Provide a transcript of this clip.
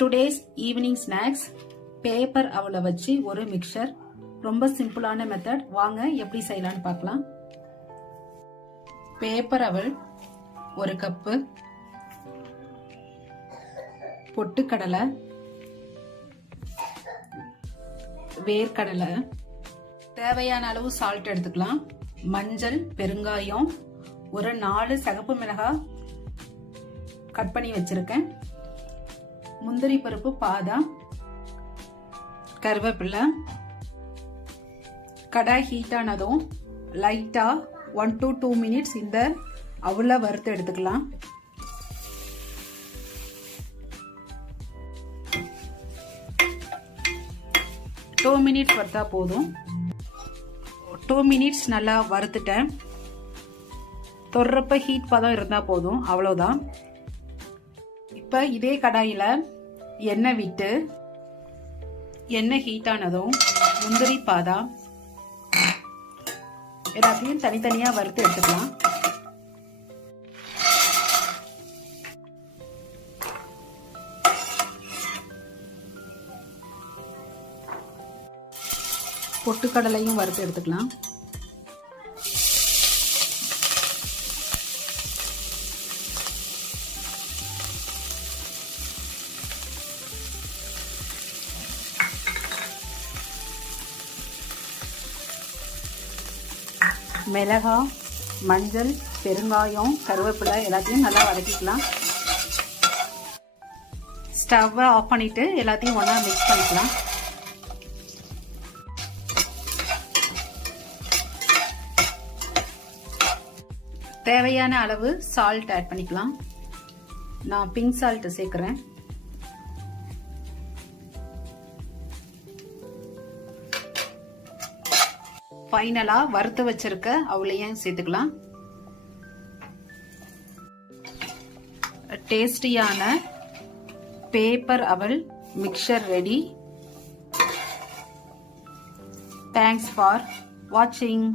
Today's evening snacks paper அவலை வச்சு ஒரு mixer. ரொம்ப சிம்பிளான மெத்தட். வாங்க எப்படி செய்யலாம்னு பார்க்கலாம். பேப்பர் அவல் 1 கப்பு, பொட்டுக்கடலை, வேர்க்கடலை, தேவையான அளவு சால்ட் எடுத்துக்கலாம், மஞ்சள், பெருங்காயம், ஒரு 4 சிகப்பு மிளகாய் கட் பண்ணி வச்சிருக்கேன், முந்திரி பருப்பு, பாதாம், கருவேப்பிலை. கடாய் ஹீட் ஆனதும் லைட்டா 1 to 2 minutes இந்த அவலை வறுத்து எடுத்துக்கலாம். டூ மினிட்ஸ் வறுத்தா போதும். 2 minutes நல்லா வறுத்துட்டேன். தொடுறப்ப ஹீட் பதம் இருந்தா போதும், அவ்வளவுதான். இப்ப இதே கடாயில எண்ணெய் விட்டு எண்ணெய் ஹீட் ஆனதும் முந்திரி, பாதாம் எல்லாத்தையும் தனித்தனியா வறுத்து எடுத்துக்கலாம். பொட்டுக்கடலையும் வறுத்து எடுத்துக்கலாம். மிளகாய், மஞ்சள், பெருங்காயம், கருவேப்பிலை எல்லாத்தையும் நல்லா வதக்கிக்கலாம். ஸ்டவ்வை ஆஃப் பண்ணிட்டு எல்லாத்தையும் ஒண்ணா மிக்ஸ் பண்ணிக்கலாம். தேவையான அளவு சால்ட் ஆட் பண்ணிக்கலாம். நான் பிங்க் சால்ட் சேர்க்கிறேன். ஃபைனலா வறுத்து வச்சிருக்க அவளையும் சேர்த்துக்கலாம். டேஸ்டியான பேப்பர் அவல் மிக்சர் ரெடி. தேங்க்ஸ் ஃபார் வாட்சிங்.